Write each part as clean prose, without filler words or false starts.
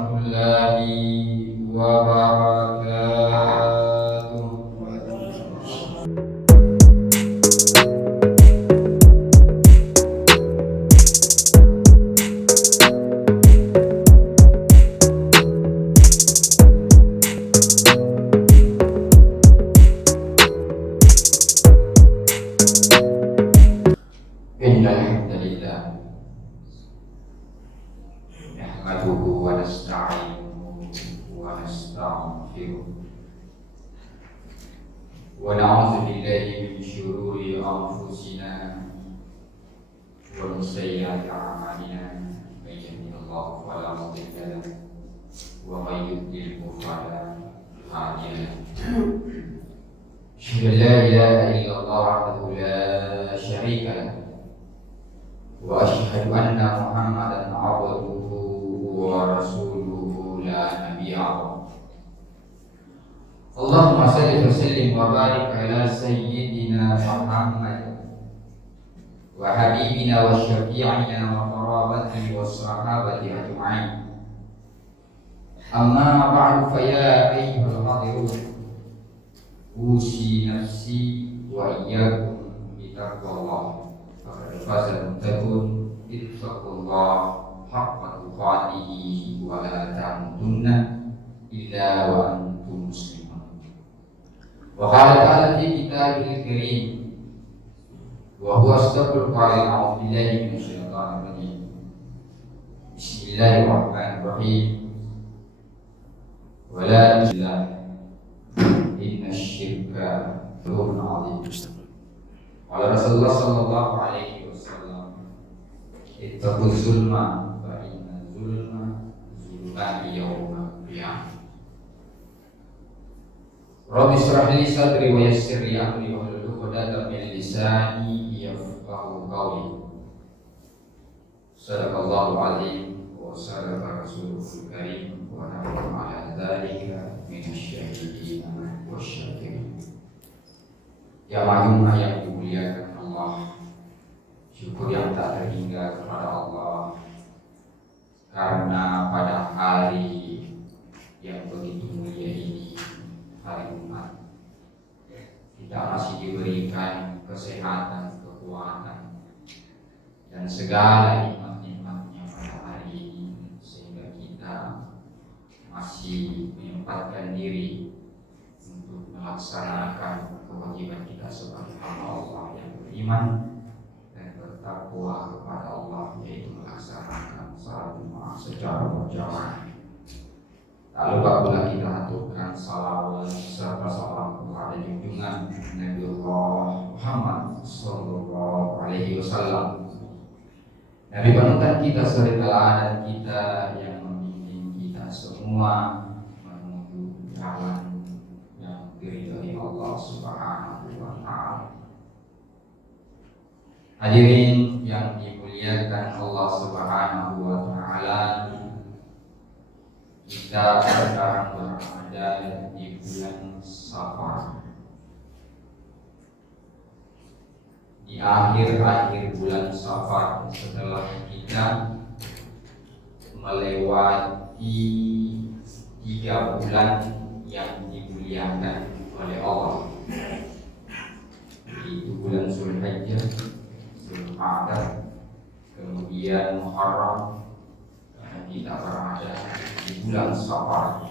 warahmatullahi wabarakatuh. Innal hamdalillah nahmaduhu wa nasta'inuhu wa nastaghfiruh wa na'udzu billahi min shururi anfusina wa min sayyiati a'malina may yahdihillahu fala mudilla lahu wa may yudlil fala hadiya lahu. Asyhadu an la ilaha illallah wahdahu la syarika lahu wa asyhadu anna Muhammadan abduhu wa rasuluhu la nabiyya ba'dahu. Allahumma shalli wa sallim wa barik ala sayyidina Muhammad wa habibina wa syafi'ina wa qarabati wa sahabati ajma'in. Amma ba'du, fa ya ayyuhal hadirun, usi nafsi wa iyyakum bi taqwallah. Fazal muttaqun ittaqullah haqqa tuqatih wa la tamutunna illa wa antum muslimun. Wa qala ta'ala fi kitabihil karim wa huwa asdaqul qa'ilin, a'udzu billahi minasy syaithanir rajim. Bismillahirrahmanirrahim. Wa la ilaha innash syirka dzulmun 'adzim. Qala Rasulullah sallallahu alaihi wasallam, ittaqul zulma fa inna zulma zulmati yawmal qiyamah. Rabbi shrah li sadri wa yassir li amri wahlul 'uqdatam min lisani yafqahu qawli. Sadaqallahu azim wa sadaqa rasuluhul karim wa nahnu ala dzalika minasyahidin wasyakirin. Ya Maha yang dimuliakan Allah, syukur yang tak terhingga kepada Allah, karena pada hari yang begitu mulia ini, hari Jumat, kita masih diberikan kesehatan, kekuatan, dan segala nikmat-nikmatnya pada hari ini, sehingga kita masih menyempatkan diri untuk melaksanakan kewajiban kita sebagai hamba Allah yang beriman dan bertakwa kepada Allah, yaitu melaksanakan salat Jumat secara berjamaah. Tak lupa pula kita aturkan salawat serta salam kepada junjungan Nabi Muhammad sallallahu alaihi wasallam, Nabi panutan kita serta teladan kita yang membimbing kita semua menuju jalan diridhai Allah Subhanahu wa ta'ala. Hadirin yang dimuliakan Allah Subhanahu wa ta'ala, kita sekarang berada di bulan Safar, di akhir-akhir bulan Safar, setelah kita melewati 3 bulan yang dimuliakan oleh Allah, yaitu bulan Zulhijjah, Zulqa'dah, kemudian Muharram, dan kita berada di bulan Safar.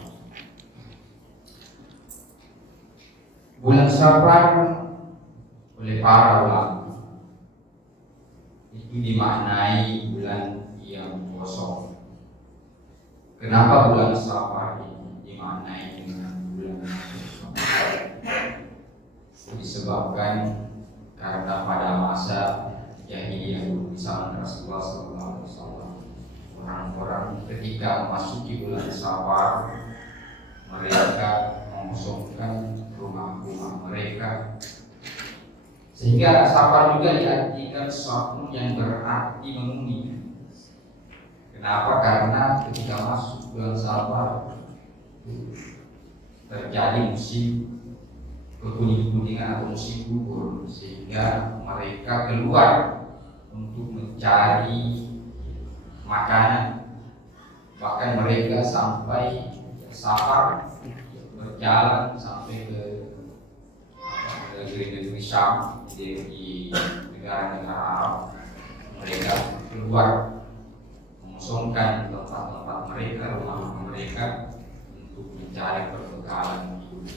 Bulan Safar oleh para ulama itu dimaknai bulan yang kosong. Kenapa bulan Safar ini dimaknai dengan bulan kosong? Disebabkan karena pada masa jahiliyah dulu, di zaman Rasulullah SAW, orang-orang ketika memasuki bulan Safar, mereka mengosongkan rumah-rumah mereka, sehingga Safar juga diartikan sesuatu yang berarti menghuni. Kenapa? Karena ketika masuk bulan Safar terjadi musim kekuning-kuningan atau musim gugur, sehingga mereka keluar untuk mencari makanan Bahkan mereka sampai safar berjalan sampai ke negeri-negeri Syam di negara-negara Arab. Mereka keluar mengosongkan tempat-tempat mereka, rumah mereka untuk mencari perbekalan hidup.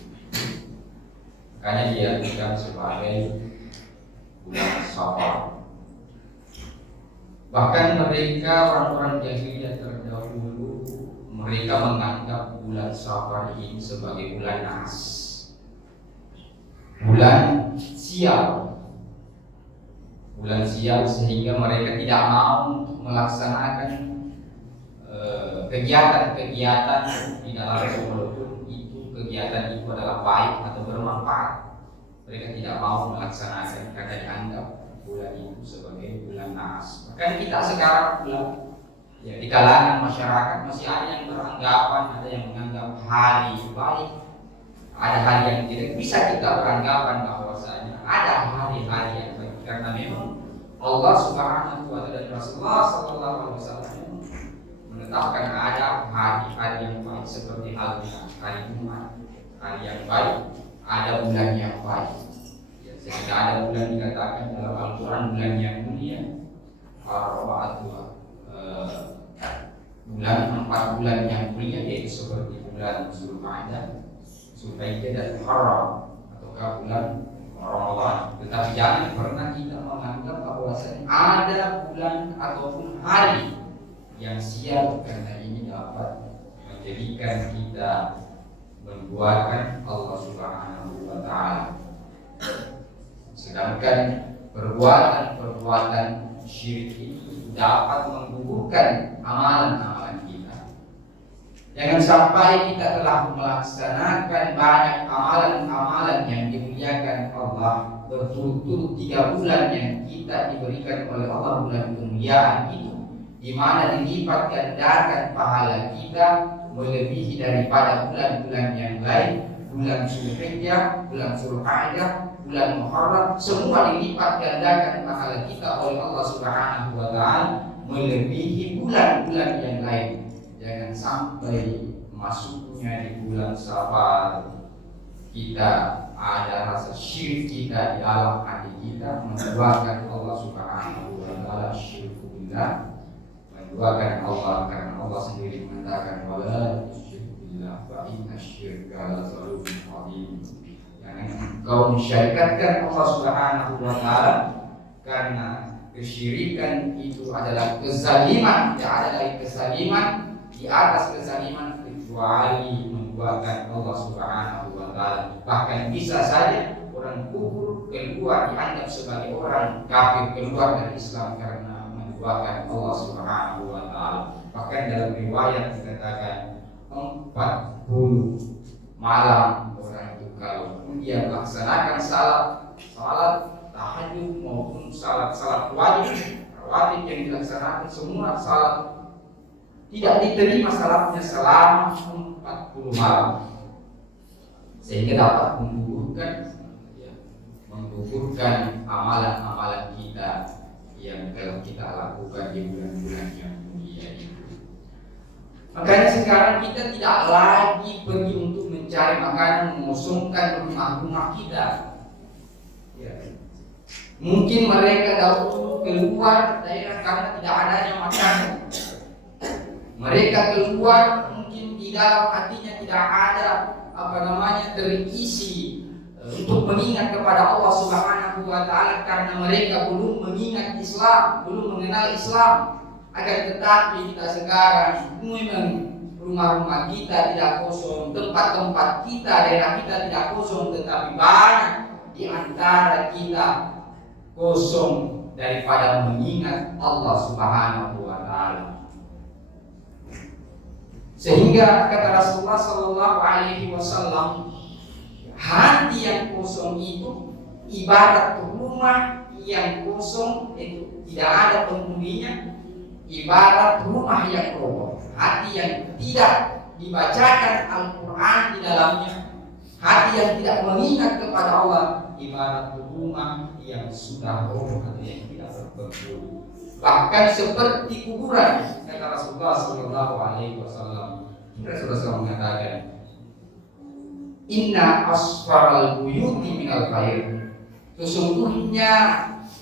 Makanya dia dianggap sebagai bulan Safar. Bahkan mereka orang-orang jahiliyah terdahulu, mereka menganggap bulan Safar ini sebagai bulan Nas, bulan sial, sehingga mereka tidak mau melaksanakan kegiatan-kegiatan di dalam walaupun itu kegiatan itu adalah baik atau bermanfaat. Mereka tidak mau melaksanakan karena dianggap bulan itu sebagai bulan Nas. Bahkan kita sekarang pula ya, di kalangan masyarakat masih ada yang beranggapan, ada yang menganggap hari baik, ada hari yang tidak bisa kita beranggapan bahwasanya ada hari-hari yang baik, karena memang Allah Subhanahu wa Ta'ala dan Rasulullah Sallallahu Alaihi Wasallam menetapkan ada hari-hari yang baik seperti halnya hari Jumat, hari yang baik, ada bulan yang baik. Ya, sehingga ada bulan dikatakan dalam Al-Quran bulan yang mulia, bulan 4 bulan yang mulia, yaitu seperti bulan Zulqa'dah, Zulhijjah dan Muharram, ataukah bulan Ramadan. Tetapi jangan pernah kita menganggap bahwasanya ada bulan ataupun hari yang sial, karena ini dapat menjadikan kita menduakan Allah Subhanahu wa Ta'ala. Sedangkan perbuatan syirik ini dapat menggugurkan amalan-amalan kita. Jangan sampai kita telah melaksanakan banyak amalan-amalan yang dimuliakan Allah berturut-turut 3 bulan yang kita diberikan oleh Allah, bulan kemuliaan itu, di mana dilipat gandakan pahala kita melebihi daripada bulan-bulan yang lain. Bulan Zulhijjah, bulan Zulqa'dah, bulan Muharram, semua dilipat gandakan pahala kita oleh Allah Subhanahu wa Ta'ala melebihi bulan-bulan yang lain. Jangan sampai masuknya di bulan Safar kita ada rasa syirik kita di dalam hati kita, menduakan Allah Subhanahu wa Ta'ala syirku billah, menduakan Allah karena Allah sendiri mengatakan wala tusyriku billah fa inna syirka la zalumun adzim. Jangan engkau mensyirikkan Allah Subhanahu wa Ta'ala, karena kesyirikan itu adalah kezaliman, tidak ada lagi kezaliman di atas kezaliman kecuali menduakan Allah Subhanahu wa Ta'ala. Bahkan bisa saja orang kufur keluar, dianggap sebagai orang kafir, keluar dari Islam karena menduakan Allah Subhanahu wa Ta'ala. Bahkan dalam riwayat dikatakan 40 malam orang itu kalau dia melaksanakan salat tahajud maupun salat wajib yang dilaksanakan, semua salat tidak diterima salatnya selama 40 malam, sehingga dapat menggugurkan amalan-amalan kita yang telah kita lakukan di bulan-bulan yang mulia itu. Makanya sekarang kita tidak lagi pergi untuk mencari makanan, mengosongkan rumah-rumah kita. Ya. Mungkin mereka dahulu keluar daerah karena tidak adanya makanan. Mereka keluar mungkin di dalam hatinya tidak ada terisi untuk mengingat kepada Allah Subhanahu wa Ta'ala, karena mereka belum mengingat Islam, belum mengenal Islam. Akan tetapi kita sekarang memang rumah-rumah kita tidak kosong, tempat-tempat kita, daerah kita tidak kosong, tetapi banyak di antara kita kosong daripada mengingat Allah Subhanahu wa Ta'ala. Sehingga kata Rasulullah Sallallahu Alaihi Wasallam, hati yang kosong itu ibarat rumah yang kosong, itu tidak ada penghuninya, ibarat rumah yang roboh. Hati yang tidak dibacakan Al-Quran di dalamnya, hati yang tidak mengingat kepada Allah, ibarat rumah yang sudah roboh atau yang tidak berpenghuni. bahkan seperti kuburan. Kata Rasulullah Sallallahu Alaihi Wasallam. Rasulullah mengatakan, Inna asfaral buyuti minal khair. Sesungguhnya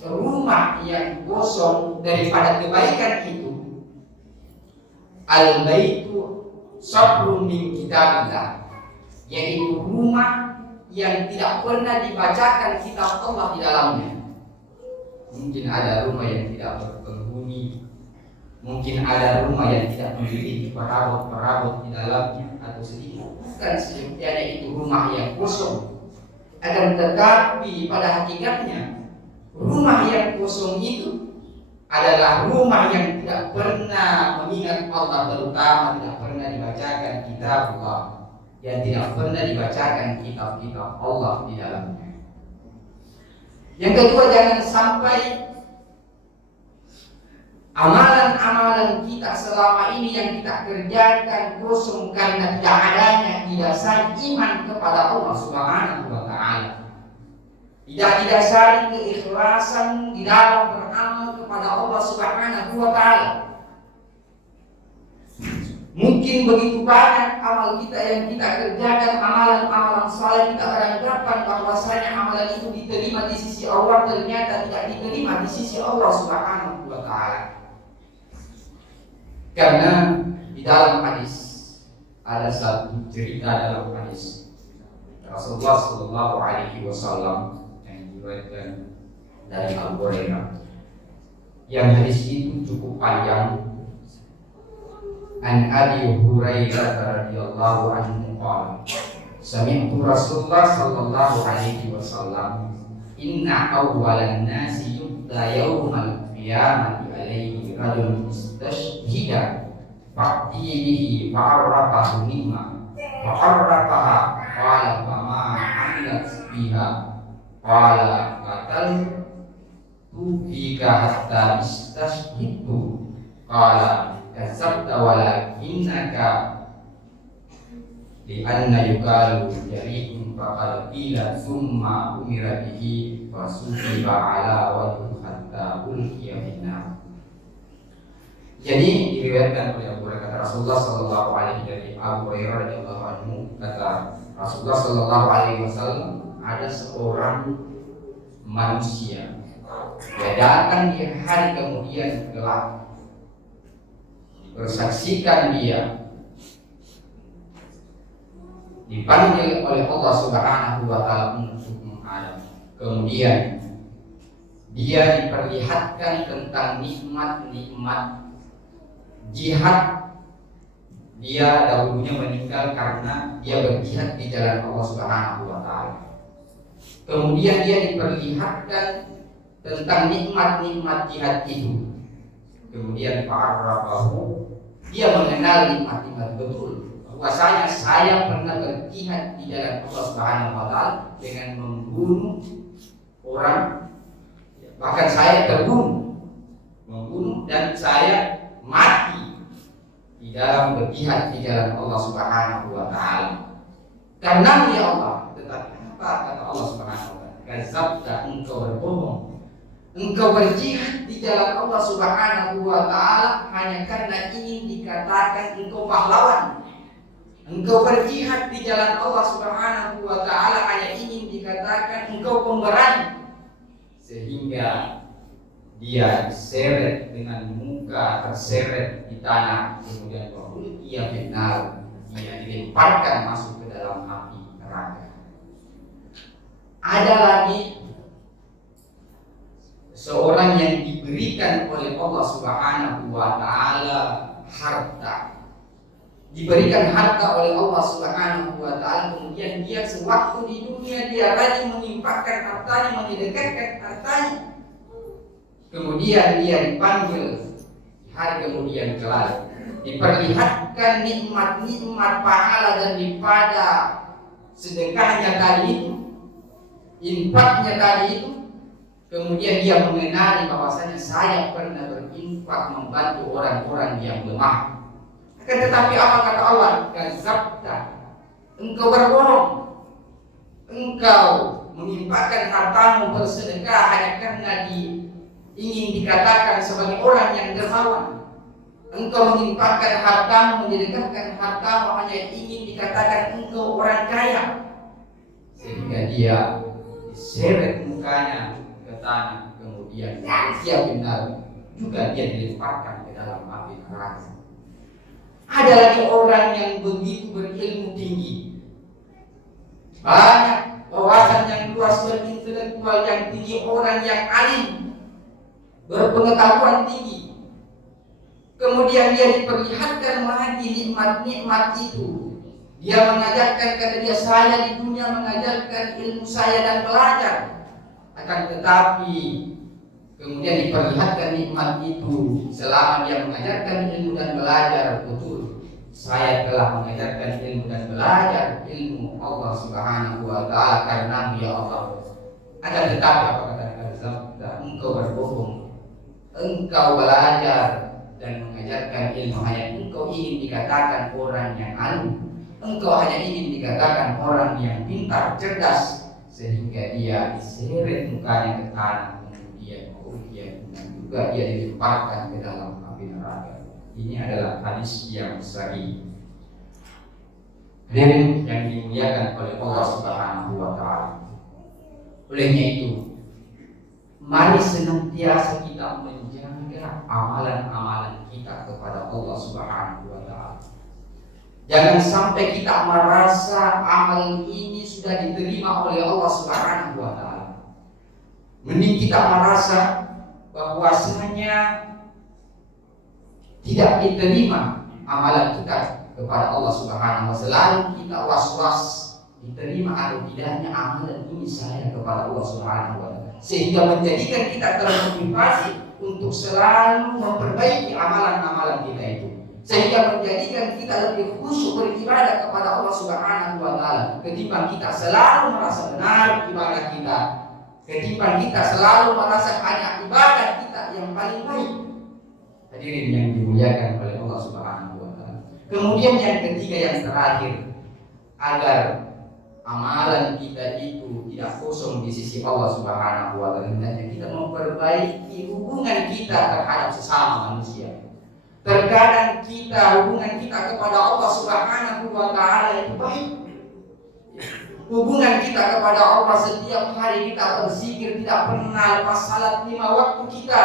rumah yang kosong daripada kebaikan itu, al-baitu sabrun min kitabillah, yaitu rumah yang tidak pernah dibacakan kitab Allah di dalamnya. Mungkin ada rumah yang tidak berpenghuni, mungkin ada rumah yang tidak memiliki perabot-perabot di dalamnya atau sedikit. Bukan sejatinya itu rumah yang kosong. Akan tetapi pada hakikatnya rumah yang kosong itu adalah rumah yang tidak pernah mengingat Allah, terutama tidak pernah dibacakan kitab Allah, yang tidak pernah dibacakan kitab-kitab Allah di dalamnya. Yang kedua, jangan sampai amalan-amalan kita selama ini yang kita kerjakan kosong karena tidak adanya dasar iman kepada Allah Subhanahu wa Ta'ala. Tidak didasari keikhlasan di dalam beramal kepada Allah Subhanahu wa Ta'ala. Mungkin begitu banyak amal kita yang kita kerjakan, amalan-amalan saleh, kita beranggapan bahwasanya amalan itu diterima di sisi Allah, ternyata tidak diterima di sisi Allah Subhanahu wa Ta'ala. Karena di dalam hadis ada satu cerita dalam hadis Rasulullah Sallallahu Alaihi Wasallam yang diriwayatkan dari Abu Hurairah. Yang hadis itu cukup panjang. An Abi Hurairah radhiyallahu anhu qala, sami'tu Rasulullah Sallallahu Alaihi Wasallam, inna awwalan nasi yubda yawmal qiyamati alaihi rajulun istashhida fa'tihi fa'arraqahu nimma fa'arraqaha qala fama amilat biha qala qataltu fika hatta istashhidtu qala kadzabta walakinnaka li'anna yuqalu jari'un faqad qila summa umira bihi fasuhiba ala wajhi hatta ulqiya finnar. Jadi diriwayatkan oleh Abu Hurairah, kata Rasulullah Sallallahu Alaihi dari Abu Hurairah radhiyallahu anhu, kata Rasulullah Sallallahu Alaihi Wasallam, ada seorang manusia dia datang di hari kemudian kelak, bersaksikan dia dipanggil oleh Allah Subhanahu wa Ta'ala untuk menghadap. Kemudian dia diperlihatkan tentang nikmat-nikmat jihad. Dia dahulunya meninggal karena dia berjihad di jalan Allah Subhanahu wa Ta'ala. Kemudian dia diperlihatkan tentang nikmat-nikmat jihad itu. Kemudian fa'arrafahu, dia mengenal nikmat-nikmat betul. Bahwasanya saya pernah berjihad di jalan Allah Subhanahu wa Ta'ala dengan membunuh orang, bahkan saya membunuh dan saya mati di dalam berjihad di jalan Allah Subhanahu wa Ta'ala. Karena ya Allah, tetapi apa kata Allah Subhanahu wa Ta'ala? Kadzabta, engkau berbohong. Engkau berjihad di jalan Allah Subhanahu wa Ta'ala hanya karena ingin dikatakan engkau pahlawan. Engkau berjihad di jalan Allah Subhanahu wa Ta'ala hanya ingin dikatakan engkau pemberani, sehingga dia diseret dengan muka terseret di tanah, kemudian ia benar, ia dilemparkan masuk ke dalam api neraka. Ada lagi seorang yang diberikan oleh Allah Subhanahu wa Ta'ala harta, diberikan harta oleh Allah Subhanahu wa Ta'ala, kemudian dia sewaktu di dunia dia rajin menyimpahkan hartanya, menyedekahkan hartanya. Kemudian dia dipanggil hari kemudian kelak, diperlihatkan nikmat-nikmat pahala daripada sedekahnya tadi itu, infaknya tadi itu. Kemudian dia mengenali bahwasanya saya pernah berinfak membantu orang-orang yang lemah. Akan tetapi apa kata Allah? Kadzabta, engkau berbohong. Engkau menginfakkan hartamu bersedekah hanya karena ingin dikatakan sebagai orang yang dermawan. Engkau melimpahkan hartamu, menyedekahkan hartamu hanya ingin dikatakan engkau orang kaya, sehingga dia diseret mukanya ke tanah, kemudian dia benar juga dia dilemparkan ke dalam api neraka. Ada lagi orang yang begitu berilmu tinggi, banyak wawasan yang luas, berintelektual yang tinggi, orang yang alim, berpengetahuan tinggi. Kemudian dia diperlihatkan lagi nikmat-nikmat itu. Dia mengajarkan, kata dia, saya di dunia mengajarkan ilmu saya dan belajar. Akan tetapi kemudian diperlihatkan nikmat itu selama dia mengajarkan ilmu dan belajar. Betul, saya telah mengajarkan ilmu dan belajar ilmu Allah Subhanahu wa ta'ala karena ya Allah. Akan tetapi apa kata engkau berbohong, engkau belajar dan mengajarkan ilmu hanya engkau ingin dikatakan orang yang alim, engkau hanya ingin dikatakan orang yang pintar, cerdas, sehingga dia diseret mukanya ke tanah, kemudian juga dia dilemparkan ke dalam api neraka. Ini adalah hadis yang sahih. Dan yang dimuliakan oleh Allah Subhanahu wa ta'ala. Olehnya itu, mari senantiasa kita menjaga amalan-amalan kita kepada Allah Subhanahu wa ta'ala. Jangan sampai kita merasa amal ini sudah diterima oleh Allah Subhanahu wa ta'ala. Mending kita merasa bahwasanya tidak diterima amalan kita kepada Allah Subhanahu wa ta'ala. Selalu kita was-was diterima atau tidaknya amalan ini saya kepada Allah Subhanahu wa ta'ala, sehingga menjadikan kita termotivasi untuk selalu memperbaiki amalan-amalan kita itu, sehingga menjadikan kita lebih khusyuk beribadah kepada Allah Subhanahu wa ta'ala ketimbang kita selalu merasa benar ibadah kita, ketimbang kita selalu merasa hanya ibadah kita yang paling baik. Hadirin yang dimuliakan oleh Allah Subhanahu wa ta'ala. Kemudian yang ketiga, yang terakhir, agar amalan kita itu tidak kosong di sisi Allah Subhanahu wa ta'ala, hendaknya kita memperbaiki hubungan kita terhadap sesama manusia. Terkadang hubungan kita kepada Allah Subhanahu wa ta'ala itu baik. Hubungan kita kepada Allah, setiap hari kita berzikir, tidak pernah lepas salat 5 waktu kita,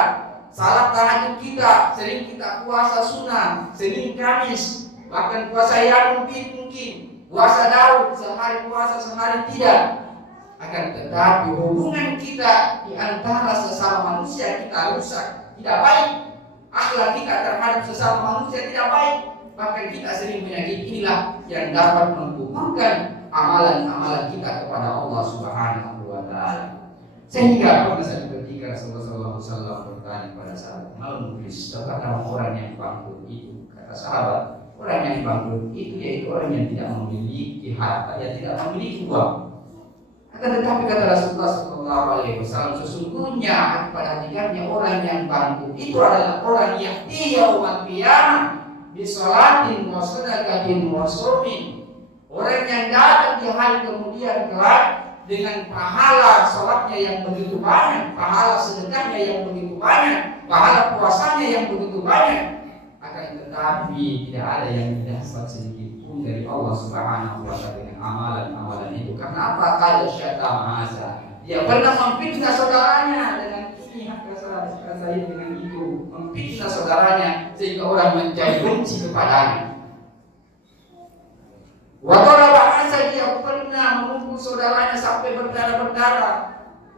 salat tahajud kita, sering kita puasa sunnah, Senin Kamis, bahkan puasa Yaumul Bid mungkin, puasa Daud, sehari puasa sehari tidak. Akan tetapi hubungan kita di antara sesama manusia kita rusak, tidak baik. Akhlak kita terhadap sesama manusia tidak baik. Bahkan kita sering menyakiti. Inilah yang dapat menggugurkan amalan-amalan kita kepada Allah Subhanahu wa ta'ala. Sehingga pada saat ketika Rasulullah SAW bertanya kepada sahabat, "Mal-muflis, nama orang yang bangkrut itu?" Kata sahabat, orang yang bangkrut itu yaitu orang yang tidak memiliki harta, yang tidak memiliki uang. Akan tetapi kata Rasulullah SAW, sesungguhnya pada hakikatnya orang yang bangkrut itu adalah orang yang yaumal qiyamah bisolatin wa sadaqatin wa shaum. Orang yang datang di hari kemudian kelak dengan pahala sholatnya yang begitu banyak, pahala sedekahnya yang begitu banyak, pahala puasanya yang begitu banyak. Akan tetapi tidak ada yang didapat sedikit pun dari Allah Subhanahu wa ta'ala dengan amalan-amalan itu. Karena apa? Qad syatama haza. Dia pernah memfitnah saudaranya dengan ini, kata dengan itu, memfitnah saudaranya sehingga orang menjadi benci kepadanya. Wa daraba haza, dia pernah memukul saudaranya sampai berdarah-berdarah.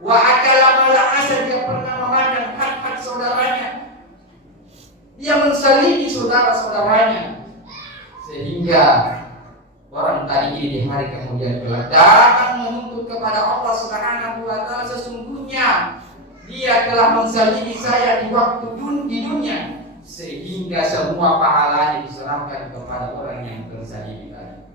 Wa akala mala haza, dia pernah memandang hak-hak saudaranya. Dia mensalimi saudara-saudaranya, sehingga orang tadi ini di hari kemudian kelak datang menuntut kepada Allah Subhanahu wa ta'ala, sesungguhnya dia telah mensalimi saya di waktu di dunia, sehingga semua pahalanya diserahkan kepada orang yang terzalimi tadi.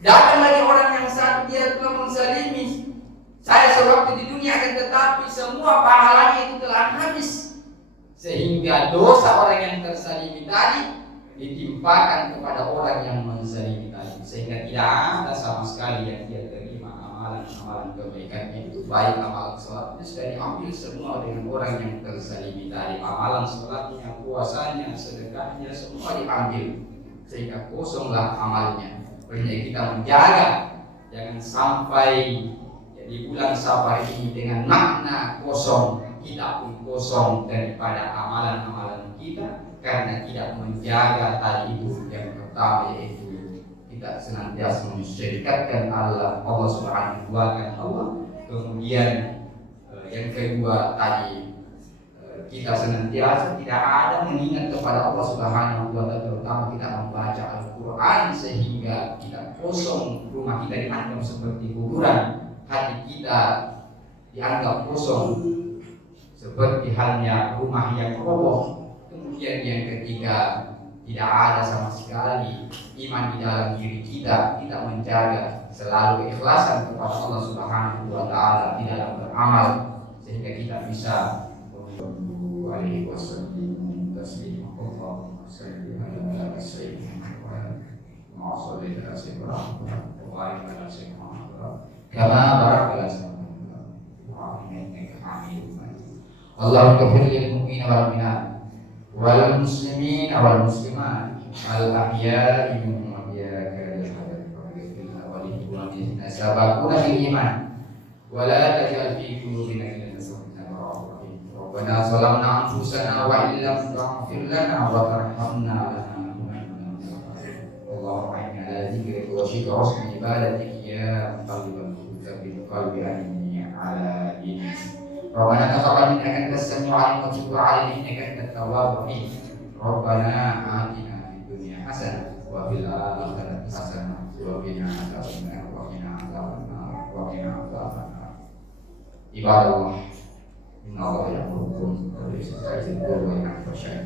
Datang lagi orang yang satu, dia telah mensalimi saya sewaktu di dunia, akan tetapi semua pahalanya itu telah habis, sehingga dosa orang yang terzalimi tadi ditimpakan kepada orang yang menzalimi tadi, sehingga tidak ada sama sekali yang dia terima amalan-amalan kebaikannya itu, baik amalan sholatnya sudah diambil semua dengan orang yang terzalimi tadi. Amalan sholatnya, puasanya, sedekahnya semua diambil, sehingga kosonglah amalnya. Oleh kita menjaga jangan sampai di bulan Safar ini dengan makna kosong, kita pun kosong daripada amalan-amalan kita karena tidak menjaga tadi itu. Yang pertama yaitu kita senantiasa mensyirikatkan Allah Subhanahu wa taala. Kemudian yang kedua tadi kita senantiasa tidak ada mengingat kepada Allah Subhanahu wa taala, terutama kita membaca Al-Qur'an sehingga kita kosong, rumah kita dianggap seperti kuburan, hati kita dianggap kosong seperti halnya rumah yang roboh. Kemudian yang ketiga, tidak ada sama sekali iman di dalam diri kita. Kita menjaga selalu keikhlasan kepada Allah Subhanahu wa taala di dalam beramal, sehingga kita bisa alaihi wasallam taslim. Allahumma shalli ala sayyidina wa salli ala sayyidina wa barik ala sayyidina kama barakta ala sayyidina wa innaka hamidum majid. Allahumma ighfir lil mu'minina wal mu'minat wal muslimin wal muslimat al ahya'i minhum wa iyyaka nasta'in sabaquna bil iman wa la taj'al fi qulubina ghillan lil Rabbana zalamna anfusana wa illam taghfir lana wa tarhamna lanakunanna Allahumma inna ala dzikrika wa syukri husni ibadatik ya muqallibal qulubi qalbi anni ala dinik. Rabbana taqabbal minna innaka antas samiul alim wa tub 'alaina innaka antat tawwabur rahim. Rabbana atina fid dunya hasanah wa fil akhirati hasanah wa qina adzabannar wa qina adzabannar. Ibadallah, inna Allah ya'muru bil 'adli wal ihsani wa yanha 'anil fahsya'i